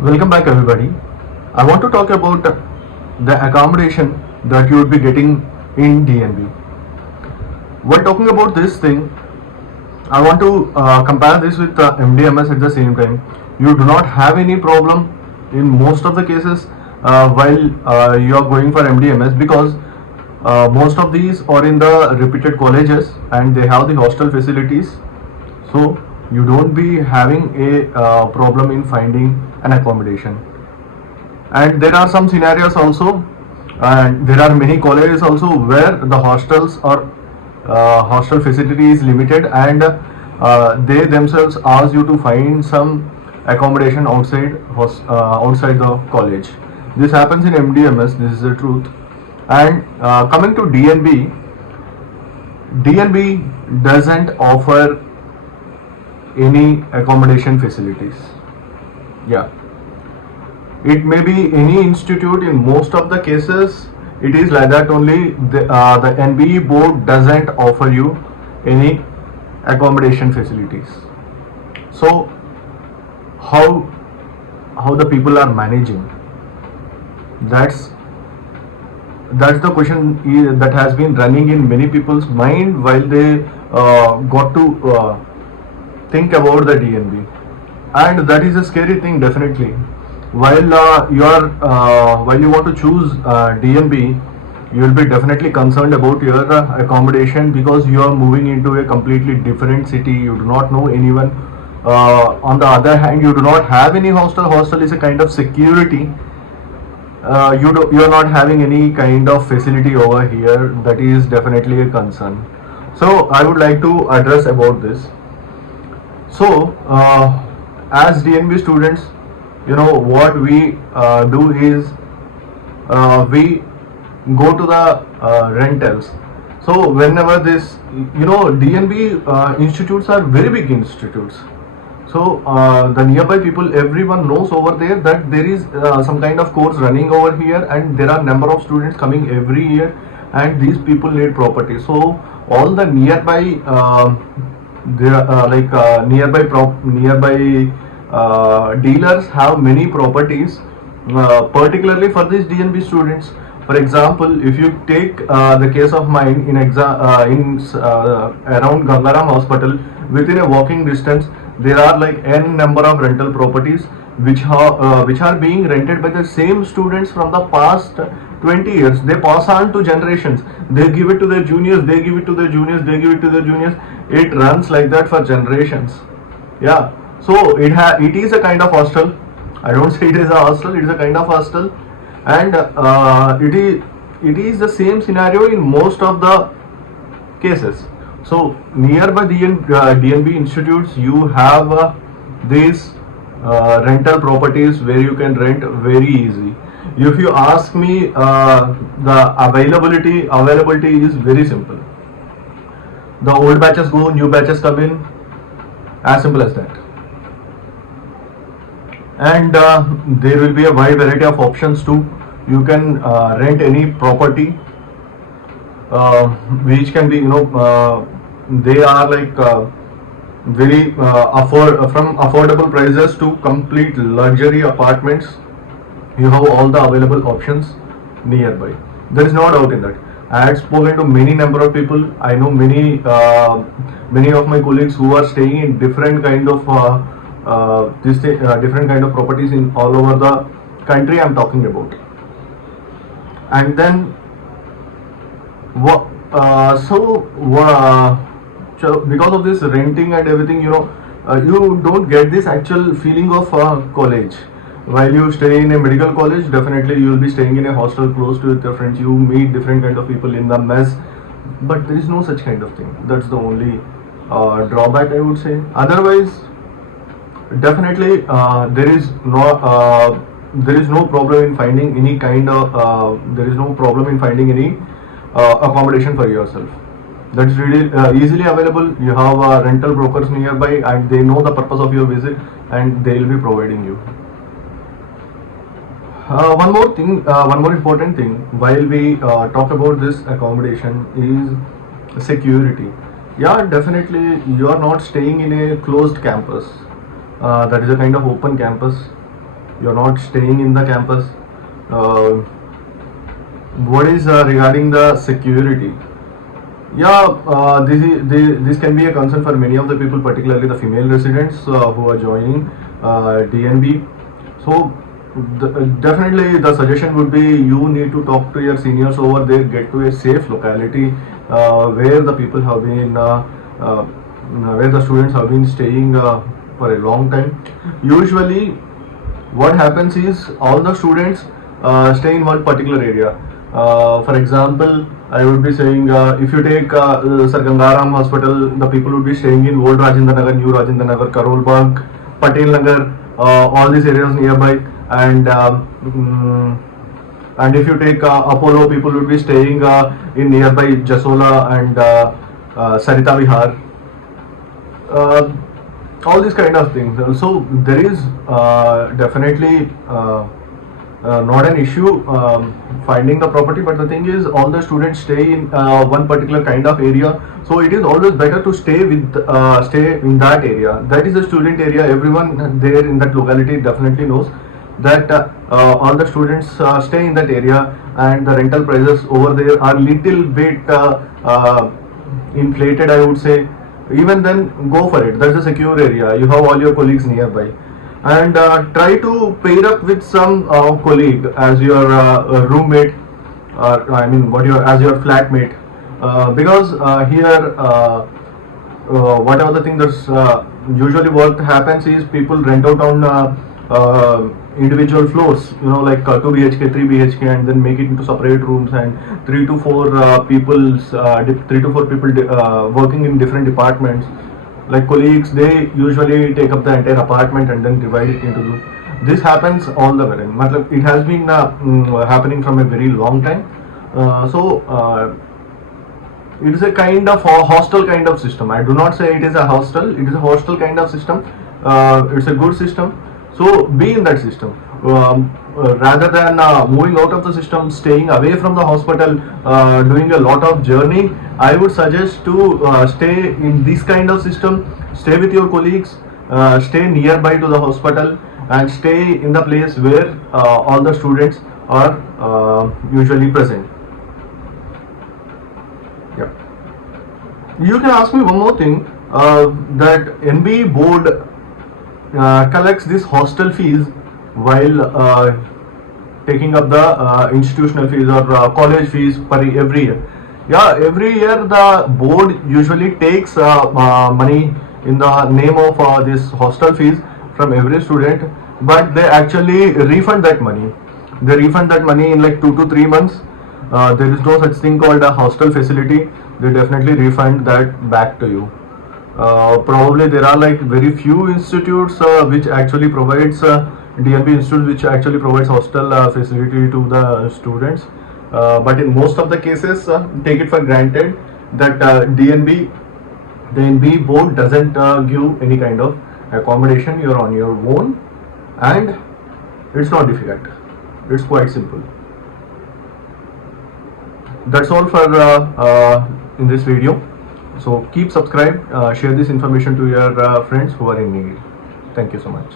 Welcome back, everybody. I want to talk about the accommodation that you would be getting in DNB. While talking about this thing, I want to compare this with MDMS at the same time. You do not have any problem in most of the cases while you are going for MDMS because most of these are in the reputed colleges and they have the hostel facilities. So you don't be having a problem in finding an accommodation. And there are some scenarios also, and there are many colleges also where the hostels or hostel facility is limited, and they themselves ask you to find some accommodation outside the college. This happens in MDMS. This is the truth. And coming to DNB doesn't offer any accommodation facilities. Yeah, it may be any institute. In most of the cases it is like that only. The NBE board doesn't offer you any accommodation facilities. So how the people are managing, that's the question that has been running in many people's mind while they got to think about the DNB. And that is a scary thing, definitely. While while you want to choose DNB, you will be definitely concerned about your accommodation because you are moving into a completely different city. You do not know anyone. On the other hand, you do not have any hostel is a kind of security. You are not having any kind of facility over here. That is definitely a concern. So I would like to address about this. So as DNB students, what we do is we go to the rentals. So whenever this, DNB institutes are very big institutes. So the nearby people, everyone knows over there that there is some kind of course running over here, and there are number of students coming every year, and these people need property. So all the nearby nearby dealers have many properties, particularly for these DNB students. For example, if you take the case of mine in around Gangaram Hospital, within a walking distance, there are like n number of rental properties which are being rented by the same students from the past 20 years. They pass on to generations. They give it to their juniors, they give it to their juniors, they give it to their juniors. It runs like that for generations. Yeah. So it is a kind of hostel. I don't say it is a hostel, it is a kind of hostel. And it is the same scenario in most of the cases. So nearby DNB institutes, you have these rental properties where you can rent very easy. If you ask me, the availability is very simple. The old batches go, new batches come in, as simple as that. And there will be a wide variety of options too. You can rent any property, which can be, they are like very from affordable prices to complete luxury apartments. You have all the available options nearby. There is no doubt in that. I had spoken to many number of people. I know many of my colleagues who are staying in different kind of different kind of properties in all over the country I'm talking about. And then so because of this renting and everything, you don't get this actual feeling of college. While you stay in a medical college, definitely you will be staying in a hostel close to your friends. You meet different kind of people in the mess, but there is no such kind of thing. That's the only drawback, I would say. Otherwise, definitely there is no problem in finding any kind of accommodation for yourself. That's really easily available. You have rental brokers nearby, and they know the purpose of your visit, and they will be providing you. One more important thing while we talk about this accommodation is security. Yeah, definitely you are not staying in a closed campus. That is a kind of open campus. you're not staying in the campus. What is regarding the security? Yeah, this can be a concern for many of the people, particularly the female residents who are joining DNB. So definitely the suggestion would be you need to talk to your seniors over there, get to a safe locality where the people have been, where the students have been staying for a long time. Usually what happens is all the students stay in one particular area. For example, I would be saying if you take Sirgangaram Hospital, the people would be staying in Old Rajendra Nagar, New Rajendra Nagar, Karol Bagh, Patel Nagar, all these areas nearby. And if you take Apollo, people would be staying in nearby Jasola and Sarita Vihar. All these kind of things. So there is definitely not an issue finding the property, but the thing is all the students stay in one particular kind of area, so it is always better to stay in that area. That is the student area. Everyone there in that locality definitely knows that all the students stay in that area, and the rental prices over there are little bit inflated, I would say. Even then, go for it. That's a secure area. You have all your colleagues nearby, and try to pair up with some colleague as your roommate, or I mean as your flatmate, because here whatever the thing that's usually what happens is people rent out on individual floors, like 2 BHK, 3 BHK, and then make it into separate rooms, and 3 to 4 people working in different departments. Like colleagues, they usually take up the entire apartment and then divide it into two. This happens all the time. It has been happening from a very long time. It is a kind of a hostel kind of system. I do not say it is a hostel. It is a hostel kind of system. It's a good system. So be in that system. Rather than moving out of the system, staying away from the hospital, doing a lot of journey, I would suggest to stay in this kind of system. Stay with your colleagues, stay nearby to the hospital, and stay in the place where all the students are usually present. Yeah. You can ask me one more thing, that NB board collects this hostel fees while taking up the institutional fees or college fees for every year. Yeah, every year the board usually takes money in the name of this hostel fees from every student, but they actually refund that money. They refund that money in like 2 to 3 months. There is no such thing called a hostel facility. They definitely refund that back to you. Probably there are like very few institutes which actually provides DNB institute which actually provides hostel facility to the students, but in most of the cases, take it for granted that DNB board doesn't give any kind of accommodation. You're on your own, and it's not difficult. It's quite simple. That's all for in this video. So keep subscribed, share this information to your friends who are in need. Thank you so much.